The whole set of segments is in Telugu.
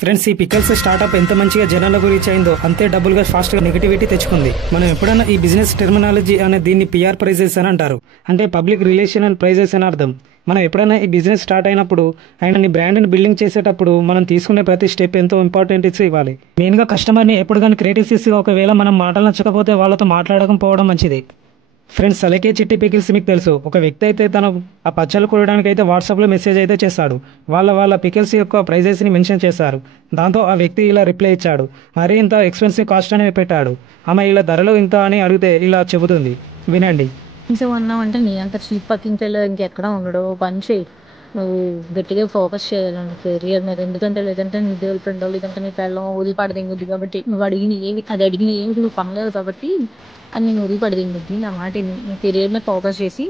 ఫ్రెండ్స్, ఈ పికల్స్ స్టార్ట్అప్ ఎంత మంచిగా జనాలకు రీచ్ అయిందో అంతే డబ్బులుగా ఫాస్ట్ గా నెగిటివిటీ తెచ్చుకుంది. మనం ఎప్పుడైనా ఈ బిజినెస్ టెర్మినాలజీ అనే దీన్ని పిఆర్ ప్రైజెస్ అని అంటారు. అంటే పబ్లిక్ రిలేషనల్ ప్రైజెస్ అని అర్థం. మనం ఎప్పుడైనా ఈ బిజినెస్ స్టార్ట్ అయినప్పుడు అండ్ నీ బ్రాండ్ని బిల్డింగ్ చేసేటప్పుడు మనం తీసుకునే ప్రతి స్టెప్ ఎంతో ఇంపార్టెంట్ ఇవ్వాలి. మెయిన్గా కస్టమర్ని ఎప్పుడు కానీ క్రియేటివ్స్గా ఒకవేళ మనం మాటలు నచ్చకపోతే వాళ్ళతో మాట్లాడకపోవడం మంచిది. ఫ్రెండ్స్, సలకే చిట్టి పికిల్స్ మీకు తెలుసు. ఒక వ్యక్తి అయితే తను ఆ పచ్చళ్ళు కూడడానికి అయితే వాట్సాప్లో మెసేజ్ అయితే చేస్తాడు. వాళ్ళ పికిల్స్ యొక్క ప్రైజెస్ని మెన్షన్ చేస్తారు. దాంతో ఆ వ్యక్తి ఇలా రిప్లై ఇచ్చాడు, మరీ ఇంత ఎక్స్పెన్సివ్ కాస్ట్ అని పెట్టాడు. ఆమె ఇలా ధరలు ఇంత అని అడిగితే ఇలా చెబుతుంది, వినండి. కొంచెం అన్నామంటే నీ అంత చీప్ పక్కింట్లో ఇంకెక్కడ ఉండడు. పని చేయి, నువ్వు గట్టిగా ఫోకస్ చేయాలండి కెరియర్ మీద. ఎందుకంటే లేదంటే నీ గర్ల్ ఫ్రెండ్ లేదంటే నీ పిల్లలు వదిలిపడదింగుద్ది. కాబట్టి నువ్వు అడిగిన ఏమి నువ్వు పనలేదు కాబట్టి అది నేను వదిలిపడదింగుద్ది. నా మాట నీ కెరియర్ మీద ఫోకస్ చేసి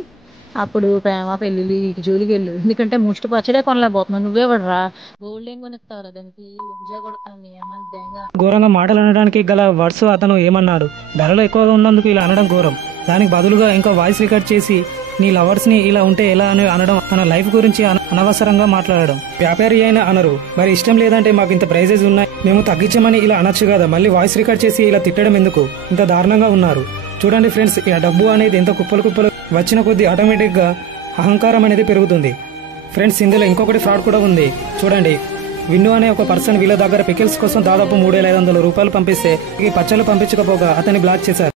అప్పుడు ప్రేమ పెళ్ళిళ్ళు ఈ జోలికి వెళ్ళు. ఎందుకంటే ముష్టి పచ్చడే కొనలేకపోతున్నావు. నువ్వే పడరా గోల్డ్ ఏం కొనిస్తారా దానికి ఎంజాయ్ కొడతాను ఏమన్నా. ఘోరంగా మాటలు అనడానికి గల వర్డ్స్ అతను ఏమన్నాడు, ధరలు ఎక్కువగా ఉన్నందుకు ఇలా అనడం ఘోరం. దానికి బదులుగా ఇంకా వాయిస్ రికార్డ్ చేసి నీ లవర్స్ని ఇలా ఉంటే ఎలా అని అనడం, తన లైఫ్ గురించి అనవసరంగా మాట్లాడడం. వ్యాపారి అయినా అనరు, మరి ఇష్టం లేదంటే మాకు ఇంత ప్రైజెస్ ఉన్నాయి మేము తగ్గించమని ఇలా అనొచ్చు కదా. మళ్ళీ వాయిస్ రికార్డ్ చేసి ఇలా తిట్టడం ఎందుకు? ఇంత దారుణంగా ఉన్నారు. చూడండి ఫ్రెండ్స్, ఈ డబ్బు అనేది ఎంత కుప్పలు వచ్చిన కొద్దీ ఆటోమేటిక్గా అహంకారం అనేది పెరుగుతుంది. ఫ్రెండ్స్, ఇందులో ఇంకొకటి ఫ్రాడ్ కూడా ఉంది. చూడండి, విన్ను అనే ఒక పర్సన్ వీళ్ళ దగ్గర పికిల్స్ కోసం దాదాపు 3,500 రూపాయలు పంపిస్తే ఈ పచ్చళ్ళు పంపించకపోగా అతన్ని బ్లాక్ చేశారు.